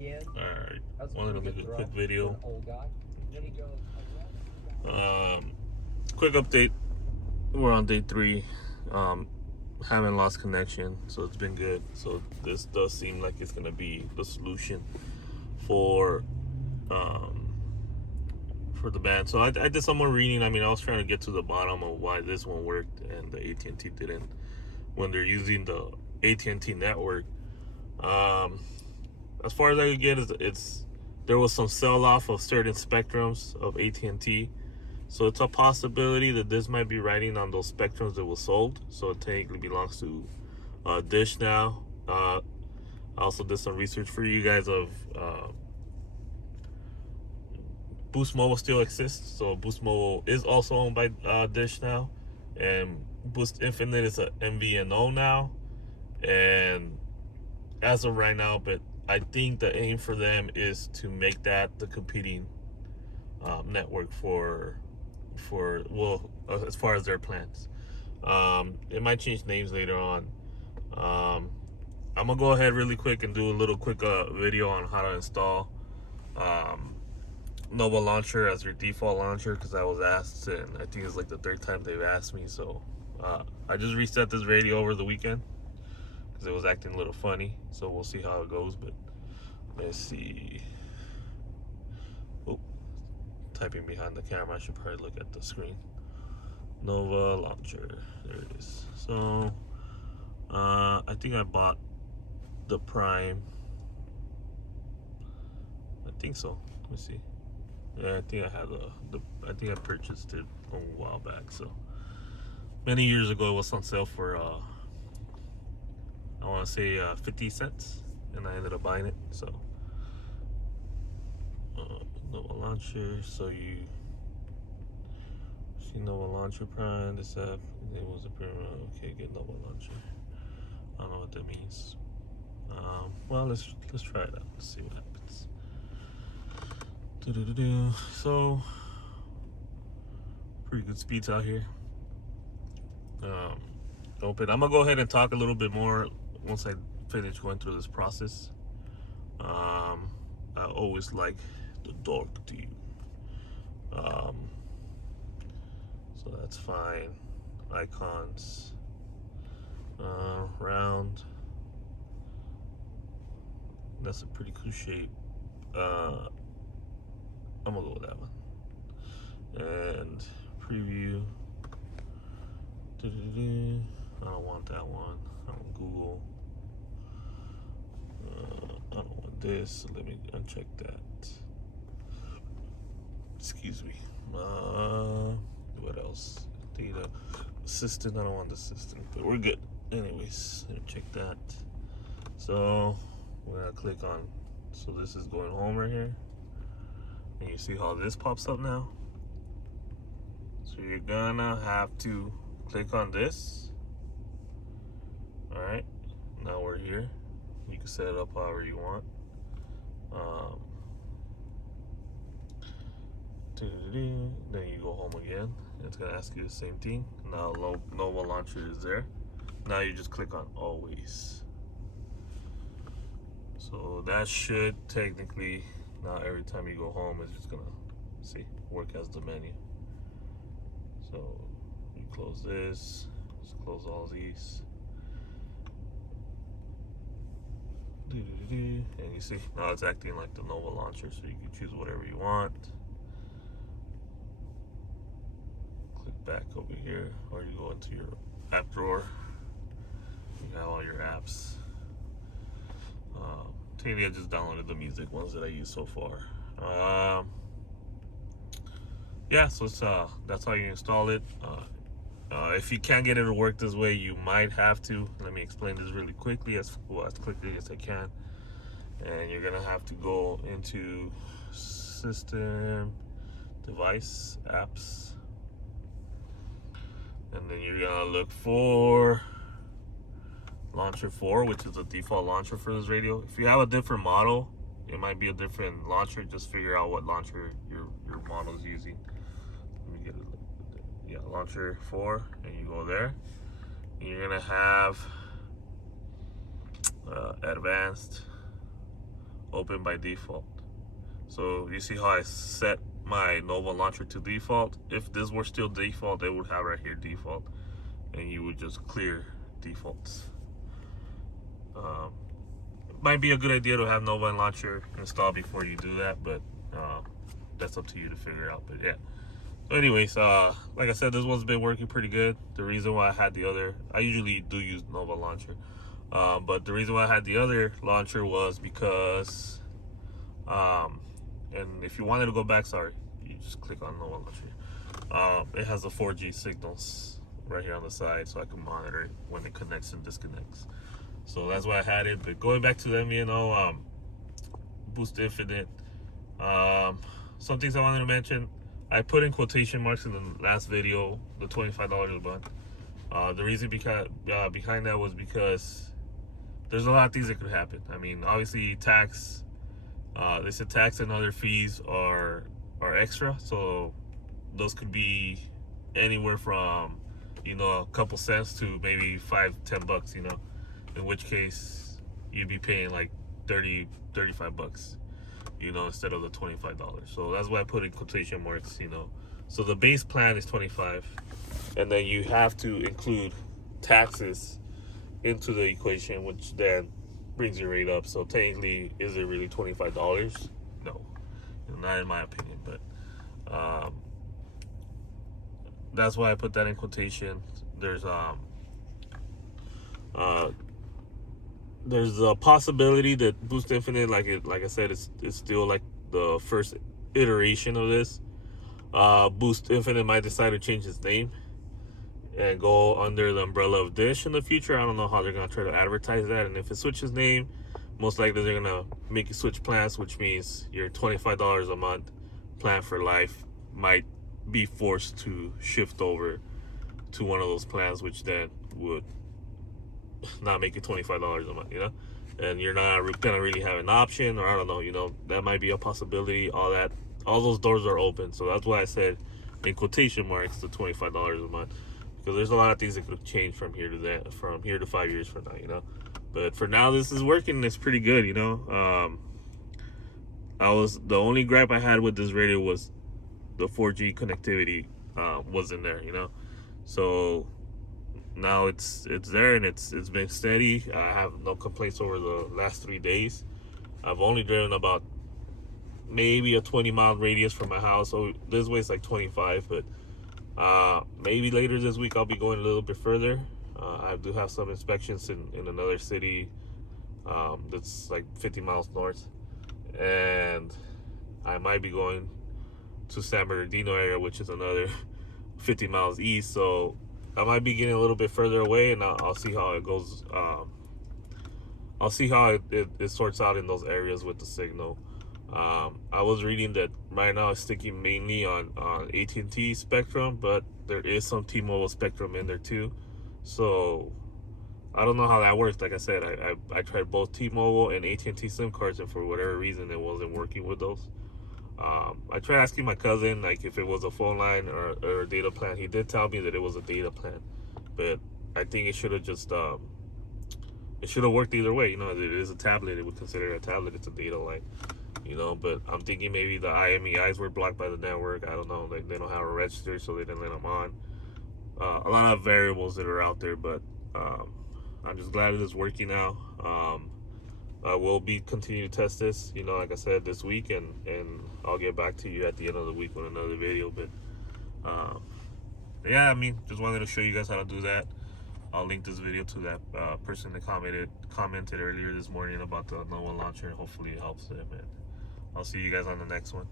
Alright, wanted to make a quick video. Um, Quick update. We're on day 3. Um, haven't lost connection, so it's been good. So this does seem like it's gonna be the solution for um, for the band. So I did some more reading. I mean, I was trying to get to the bottom of why this one worked and the AT&T didn't when they're using the AT&T network. Um, as far as I could get, it's there was some sell off of certain spectrums of AT&T, so it's a possibility that this might be riding on those spectrums that was sold. So it technically belongs to Dish now. I also did some research for you guys of Boost Mobile still exists, so Boost Mobile is also owned by Dish now, and Boost Infinite is a MVNO now, and as of right now, but I think the aim for them is to make that the competing network for well, as far as their plans. It might change names later on. I'm gonna go ahead really quick and do a little quick video on how to install Nova Launcher as your default launcher, because I was asked, and I think it's like the 3rd time they've asked me. So I just reset this radio over the weekend because it was acting a little funny. So we'll see how it goes. But let's see. Oh, typing behind the camera. I should probably look at the screen. Nova Launcher. There it is. So I think I bought the Prime. I think so. Let me see. Yeah, I think I had I think I purchased it a while back. So many years ago, it was on sale for I want to say 50 cents, and I ended up buying it. So Nova Launcher. So you see Nova Launcher Prime. This app. It was a premium. Okay, get Nova Launcher. I don't know what that means. Well, let's try it out. Let's see what happens. So pretty good speeds out here. Open. I'm gonna go ahead and talk a little bit more once I finish going through this process. I always like the dark theme. So that's fine. Icons. Round. That's a pretty cool shape. I'm gonna go with that one. And preview. I don't want that one. I want Google. I don't want this. So let me uncheck that. Excuse me. What else? Data assistant. I don't want the assistant, but we're good. Anyways, let me check that. So we're gonna click on. So this is going home right here. And you see how this pops up now? So you're gonna have to click on this. Alright, now we're here. You can set it up however you want. Then you go home again. It's gonna ask you the same thing. Now Nova Launcher is there. Now you just click on always. So that should technically, now every time you go home, it's just gonna work as the menu. So you close this, just close all these. And you see, now it's acting like the Nova Launcher, so you can choose whatever you want. Click back over here, or you go into your app drawer. You have all your apps. Technically, I just downloaded the music ones that I use so far. Yeah, so it's, that's how you install it. If you can't get it to work this way, you might have to. Let me explain this really quickly, as quickly as I can. And you're gonna have to go into System, Device, Apps, and then you're gonna look for Launcher 4, which is the default launcher for this radio. If you have a different model, it might be a different launcher. Just figure out what launcher your model is using. Let me get it. Yeah, Launcher 4, and you go there. And you're gonna have Advanced, open by default. So you see how I set my Nova launcher to default? If this were still default, it would have right here default, and you would just clear defaults. Might be a good idea to have Nova launcher installed before you do that, but that's up to you to figure out. But yeah. So anyways, like I said, this one's been working pretty good. The reason why I had the other, I usually do use Nova launcher, but the reason why I had the other launcher was because, and if you wanted to go back, sorry, you just click on Nova launcher. It has the 4G signals right here on the side, so I can monitor it when it connects and disconnects. So that's why I had it. But going back to them, Boost Infinite, some things I wanted to mention. I put in quotation marks in the last video, the $25 a month. The reason behind that was because there's a lot of things that could happen. I mean, obviously tax, they said tax and other fees are extra. So those could be anywhere from, a couple cents to maybe $5-10, in which case you'd be paying like 30-35 bucks. Instead of the $25. So that's why I put in quotation marks, So the base plan is 25, and then you have to include taxes into the equation, which then brings your rate up. So technically, is it really $25? No, not in my opinion, but that's why I put that in quotation. There's a possibility that Boost Infinite, like I said, it's still like the first iteration of this. Boost Infinite might decide to change its name and go under the umbrella of Dish in the future. I don't know how they're gonna try to advertise that, and if it switches name, most likely they're gonna make you switch plans, which means your $25 a month plan for life might be forced to shift over to one of those plans, which then would not make it $25 a month, and you're not gonna really have an option, or I don't know, that might be a possibility. All those doors are open. So that's why I said in quotation marks the $25 a month, because there's a lot of things that could change from here to that, from here to 5 years from now, but for now this is working. It's pretty good. The only gripe I had with this radio was the 4G connectivity wasn't there, so now it's there, and it's been steady. I have no complaints over the last 3 days. I've only driven about maybe a 20-mile radius from my house, so this way it's like 25, but maybe later this week I'll be going a little bit further. I do have some inspections in another city that's like 50 miles north, and I might be going to San Bernardino area, which is another 50 miles east, so I might be getting a little bit further away, and I'll see how it goes. I'll see how it sorts out in those areas with the signal. I was reading that right now it's sticking mainly on AT&T spectrum, but there is some T-Mobile spectrum in there too. So I don't know how that works. Like I said, I tried both T-Mobile and AT&T SIM cards, and for whatever reason it wasn't working with those. I tried asking my cousin like if it was a phone line or a data plan. He did tell me that it was a data plan, but I think it should have just it should have worked either way. It is a tablet. It would consider it a tablet. It's a data line. But I'm thinking maybe the IMEIs were blocked by the network. I don't know. Like, they don't have a register, so they didn't let them on. A lot of variables that are out there, but I'm just glad it is working now. I will be continuing to test this, like I said, this week, and I'll get back to you at the end of the week with another video. But yeah, just wanted to show you guys how to do that. I'll link this video to that person that commented earlier this morning about the Nova launcher. Hopefully it helps them, and I'll see you guys on the next one.